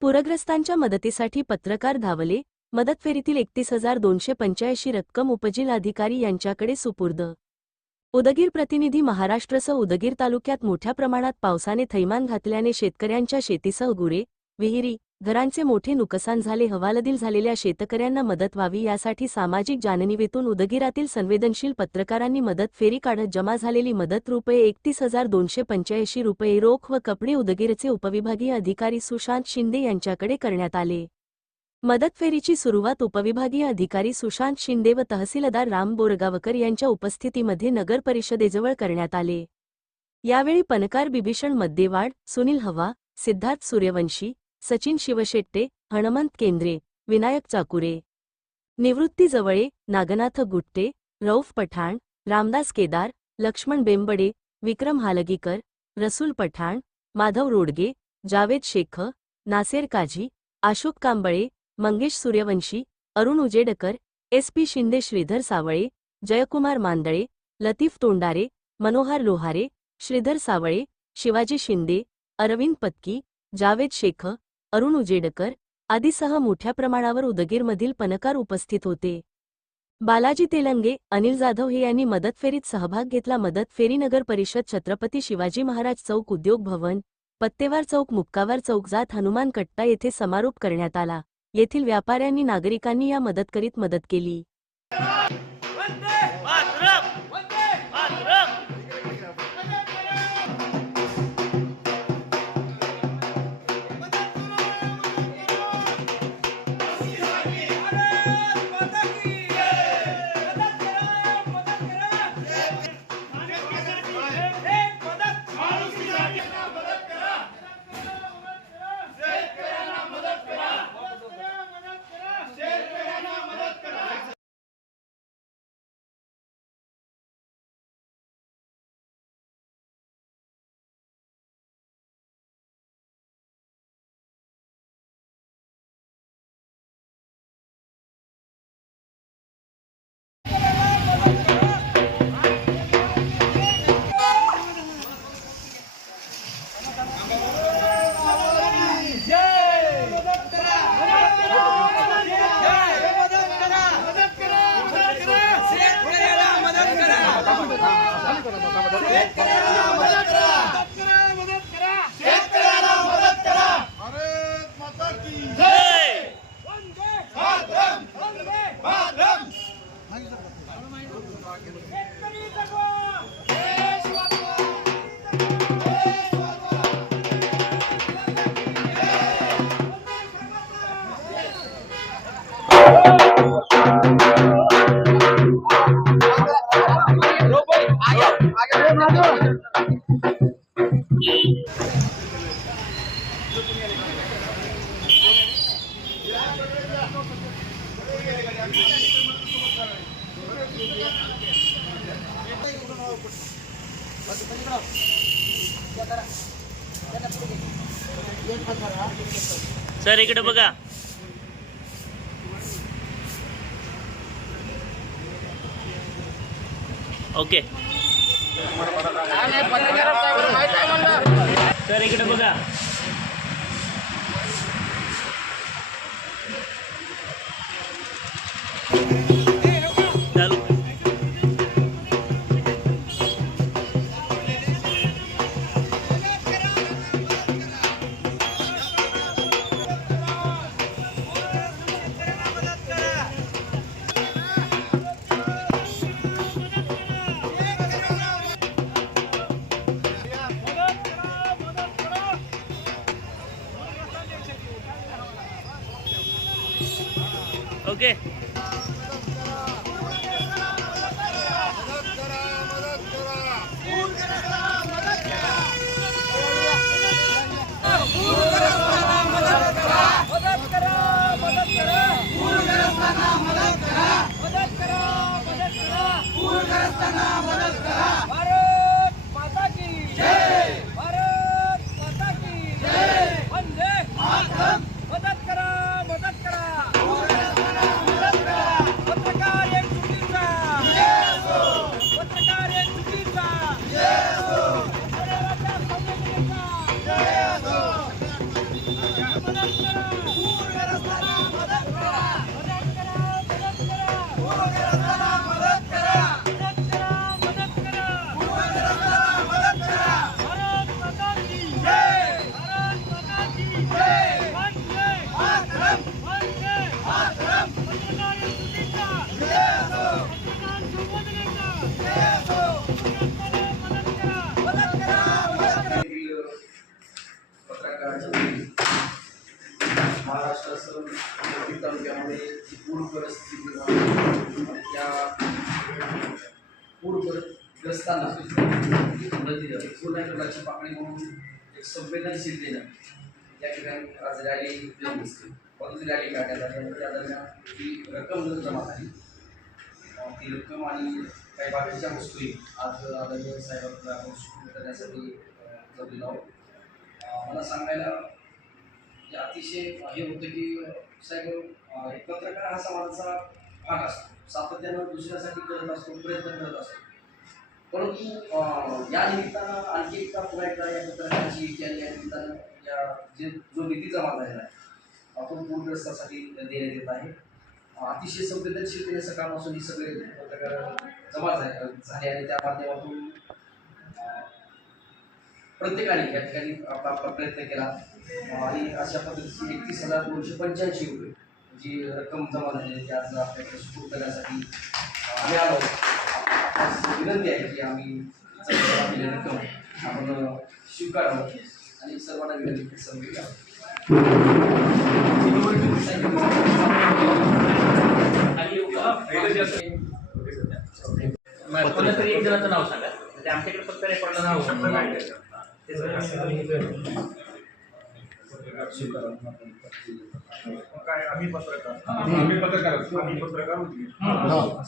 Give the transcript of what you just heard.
पूरग्रस्तांच्या मदतीसाठी पत्रकार धावले, मदत फेरीतील 31,285 रक्कम उपजिल्हाधिकारी यांच्याकडे सुपूर्द. उदगीर प्रतिनिधी महाराष्ट्रसह उदगीर तालुक्यात मोठ्या प्रमाणात पावसाने थैमान घातल्याने शेतकऱ्यांच्या शेतीसह गुरे, विहिरी, घरांचे मोठे नुकसान झाले. हवालदिल झालेल्या शेतकऱ्यांना मदत व्हावी यासाठी सामाजिक जाणिवेतून उदगीरातील संवेदनशील पत्रकारांनी मदत फेरी काढत जमा झालेली मदत ₹31,285 रोख व कपडे उदगीरचे उपविभागीय अधिकारी सुशांत शिंदे यांच्याकडे करण्यात आले. मदत फेरीची सुरुवात उपविभागीय अधिकारी सुशांत शिंदे व तहसीलदार राम बोरगावकर यांच्या उपस्थितीमध्ये नगर परिषदेजवळ करण्यात आले. यावेळी पणकार बिभीषण मद्देवाड, सुनील हवा, सिद्धार्थ सूर्यवंशी, सचिन शिवशेट्टे, हणमंत केंद्रे, विनायक चाकुरे, निवृत्ती जवळे, नागनाथ गुट्टे, रौफ पठाण, रामदास केदार, लक्ष्मण बेंबडे, विक्रम हालगीकर, रसूल पठाण, माधव रोडगे, जावेद शेख, नासेर काझी, अशोक कांबळे, मंगेश सूर्यवंशी, अरुण उजेडकर, SP शिंदे, श्रीधर सावळे, जयकुमार मांदळे, लतीफ तोंडारे, मनोहर लोहारे, श्रीधर सावळे, शिवाजी शिंदे, अरविंद पत्की, जावेद शेख, अरुण उजेडकर आदीसह मोठ्या प्रमाणावर उदगीरमधील पणकार उपस्थित होते. बालाजी तेलंगे, अनिल जाधव हे यांनी मदत फेरीत सहभाग घेतला. मदत फेरी नगर परिषद, छत्रपती शिवाजी महाराज चौक, उद्योग भवन, पत्तेवार चौक, मुक्कावार चौक, जात हनुमान कट्टा येथे समारोप करण्यात आला. येथील व्यापाऱ्यांनी नागरिकांनी या मदत करीत मदत केली. सर इकडे बघा. ओके सर इकडे बघा. चालू. ओके महाराष्ट्रासह नाशिक तालुक्यामध्ये जी पूर परिस्थिती निर्माण आणि त्या पूरग्रस्तांना मदतीला पूर्णकरणाची पाकळी म्हणून एक संवेदनशीलतेनं या ठिकाणी आज रॅली रॅली काढण्यात आली आणि त्या दरम्यान ही रक्कम जमा झाली. ती रक्कम आणि काही बाकीच्या वस्तूही आज आदरणीय साहेबांना आपण सुरू करण्यासाठी जमलेलो आहोत. मला सांगायला जे अतिशय हे होतं की साहेब एक पत्रकार हा समाजाचा भाग असतो, सातत्यानं दुसऱ्यासाठी करत असतो, प्रयत्न करत असतो. परंतु या निमित्तानं आणखी एकदा पुन्हा एकदा या पत्रकाराची या निमित्तानं जो निधी जमा झालेला आहे आपण पूरग्रस्तासाठी देण्यात येत आहे. अतिशय संवेदनशीलतेने असं काम असून ही सगळे पत्रकार जमा झाले आणि त्या माध्यमातून प्रत्येकाने या ठिकाणी आपला प्रयत्न केला आणि अशा पद्धतीची 31,285 रुपये जी रक्कम जमा झाली ती आज आपल्याकडे सुरू करण्यासाठी आम्ही आलो. विनंती आहे की आम्ही रक्कम आपण स्वीकारावं आणि सर्वांना विनंती समजून घ्यावं. कोणत्या तरी एक जणांचं नाव सांगा, म्हणजे आमच्याकडे फक्त रेकॉर्डला नाव काय आम्ही पत्रकार होतो.